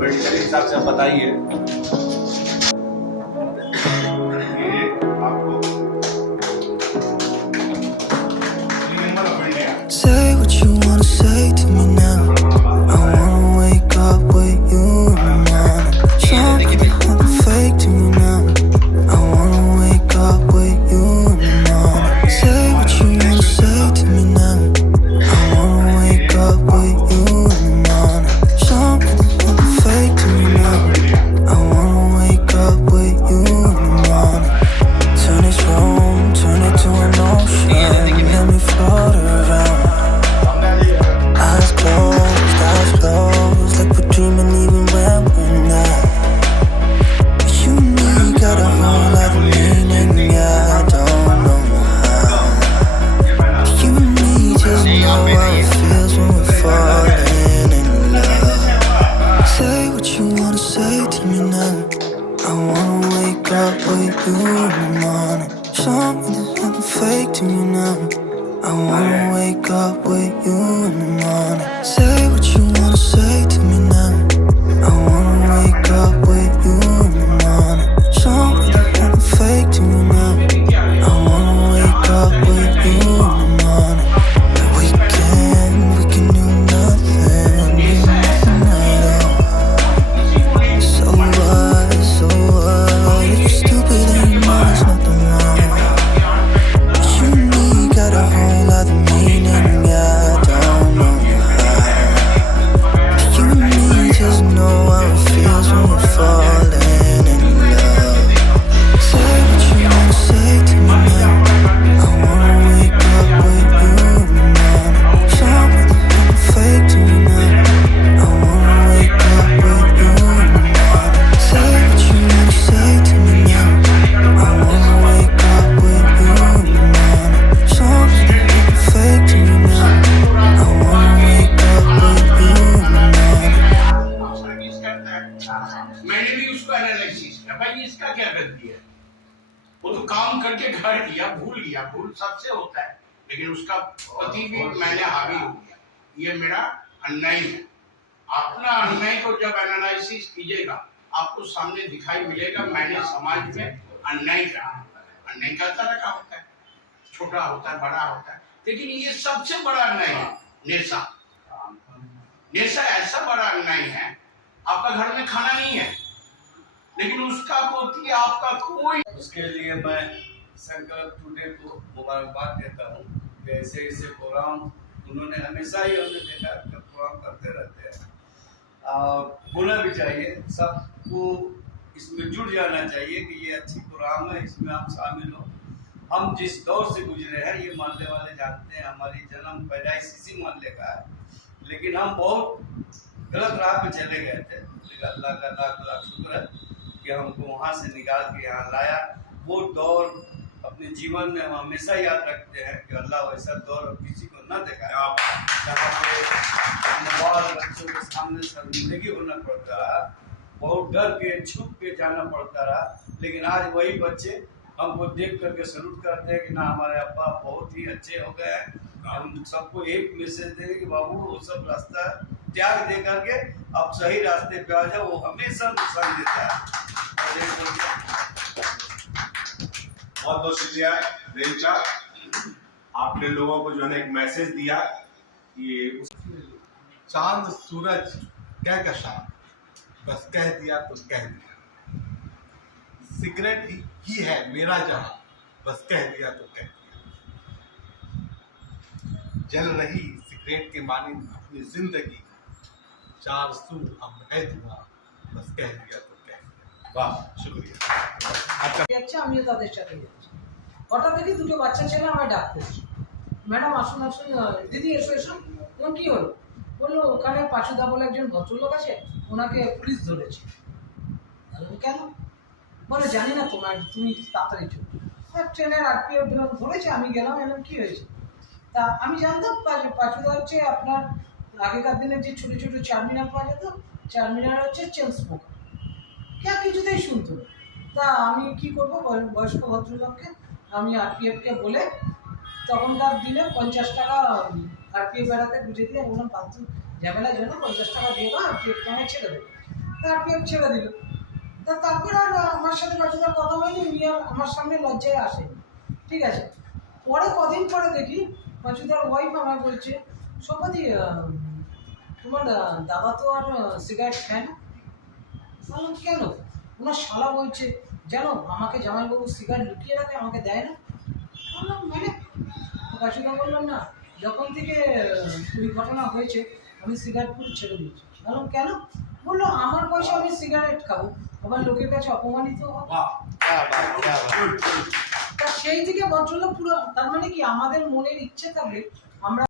Medical के हिसाब से आप बताइए। ये आपको Say what you wanna say to me now. I wanna wake up with you in the morning. Something nothing fake to me now. I wanna wake up with you in the morning. Say what you wanna say to me now. I wanna wake up with you in the morning. Something nothing fake to me now. I wanna wake up with you in the morning. Turn this room, turn it to an ocean. Let me float around. Eyes closed, like we're dreaming even when we're not. You and me got a whole lot of meaning, yeah, I don't know how. You and me just know how it feels when we're falling in love. Say what you wanna say to me now. I wanna wake up with you in the morning. Something nothing fake to me now. I wanna wake up with you in the morning. Say what you wanna say to me now. I wanna wake up with you in the morning. Something nothing fake to me now. I wanna wake up with you in the morning. We can do nothing at all. So what? If you're stupid and you know there's nothing wrong. You and me got a whole lot of meaning, yeah, I don't know how. You and me just know how it feels when we're falling in love. Say what you wanna say to me now. I wanna wake up with you in the morning. Something nothing fake to me now. I wanna wake up with you in the morning. Say what you wanna say to me now. I wanna wake up with you in the morning. Something nothing fake to me now. I wanna wake up with you in the morning. मैंने भी उसको analysis किया, भाई इसका क्या गलती है? वो तो काम करके घर गया, भूल गया, भूल सबसे होता है, लेकिन उसका पति भी मैंने हावी हो गया, ये मेरा अन्याय है। अपना अन्याय को जब एनालिसिस कीजिएगा, आपको सामने दिखाई मिलेगा मैंने समाज में अन्याय करा है। अन्याय का तरह का होता है, छोटा होता है, बड़ा होता है, लेकिन ये सबसे बड़ा अन्याय है नेशा। नेशा ऐसा बड़ा अन्याय है, आपका घर में खाना नहीं है, लेकिन उसका पोती आपका कोई। उसके लिए मैं शंकर टुडे को मुबारकबाद देता हूँ कि ऐसे ऐसे प्रोग्राम उन्होंने हमेशा ही हमने देखा कि प्रोग्राम करते रहते हैं और होना भी चाहिए, सबको इसमें जुड़ जाना चाहिए कि ये अच्छी प्रोग्राम है, इसमें हम शामिल हो। हम जिस दौर से गुजरे हैं ये मोहल्ले वाले जानते हैं, हमारी जन्म पैदाइश इसी मोहल्ले का है, लेकिन हम बहुत गलत राह पे चले गए थे, लेकिन अल्लाह का लाख लाख शुक्र है कि हमको वहाँ से निकाल के यहाँ लाया। वो दौर अपने जीवन में हम हमेशा याद रखते हैं कि अल्लाह वैसा दौर किसी को न दिखाया जहाँ पे बाल बच्चों के सामने शर्मिंदगी होना पड़ता रहा, बहुत डर के छुप के जाना पड़ता रहा, लेकिन आज वही बच्चे हमको देख करके सलूट करते हैं कि ना हमारे अब्बा बहुत ही अच्छे हो गए हैं। हम सबको एक मैसेज दें कि बाबू वो सब रास्ता त्याग दे करके आप सही रास्ते पे आ जाओ, वो हमेशा नुकसान देता है। बहुत बहुत शुक्रिया रेंचा, आपने लोगों को जो है एक मैसेज दिया कि चांद सूरज कह कशा, बस कह दिया तो कह दिया। सिगरेट ही है मेरा जहां, बस कह दिया तो कह दिया। जल रही सिगरेट के मानी अपनी जिंदगी, चार सू हम है धुआं, बस कह दिया तो कह दिया। वाह, शुक्रिया। আচ্ছা, আমিও তাদের সাথে যাচ্ছি। হঠাৎ দেখি দুটো বাচ্চা ছেলে আমায় ডাক করছে, ম্যাডাম আসুন আসুন, দিদি এসো এসো। কোন কি হলো? বললো ওখানে পাশুদা বলে একজন ভদ্রলোক আছে, ওনাকে পুলিশ ধরেছে। কেন? বলে জানি না, তুমি তাড়াতাড়ি চলো। ট্রেনের আরপিএফ ধরেছে, আমি গেলাম, এলাম কি হয়েছে। তা আমি জানতাম পাশুদা হচ্ছে আপনার আগেকার দিনের যে ছোটো ছোটো চারমিনার পাওয়া যেত, চারমিনার হচ্ছে চেন স্মোকার। কে কিছুতেই শুনতো না। তা আমি কি করবো, বয়স্ক ভদ্রলোককে আমি আরপিএফকে বলে তখনকার দিনে 50 টাকা আরপিএফ বেড়াতে বুঝে দিয়ে বললাম, ফালতু ঝামেলার জন্য 50 টাকা দিয়ে দাও, আরপিএফকে আমি ছেড়ে দেবো। তারপর ছেড়ে দিল। তারপর আর আমার সাথে বাচ্চাটার কথা হয়নি, উনি আর আমার সামনে লজ্জায় আসেনি। ঠিক আছে, পরে কদিন পরে দেখি বাচ্চাটার ওয়াইফ আমায় বলছে, সৌপদি তোমার দাদা তো আর সিগারেট খায় না। বললাম কেন? ওনার শালা বলছে জানো আমাকে জামাইবাবু সিগারেট লুকিয়ে রাখে, আমাকে দেয় না। বললাম মানে? বাচ্চাটা বললাম না, যখন থেকে ওই ঘটনা হয়েছে আমি সিগারেট পুরো ছেড়ে দিয়েছি। বললাম কেন? বললো আমার পয়সা আমি সিগারেট খাবো, আবার লোকের কাছে অপমানিত হবো। তা সেই থেকে ভদ্রলোক পুরো, তার মানে কি আমাদের মনের ইচ্ছে থাকলে আমরা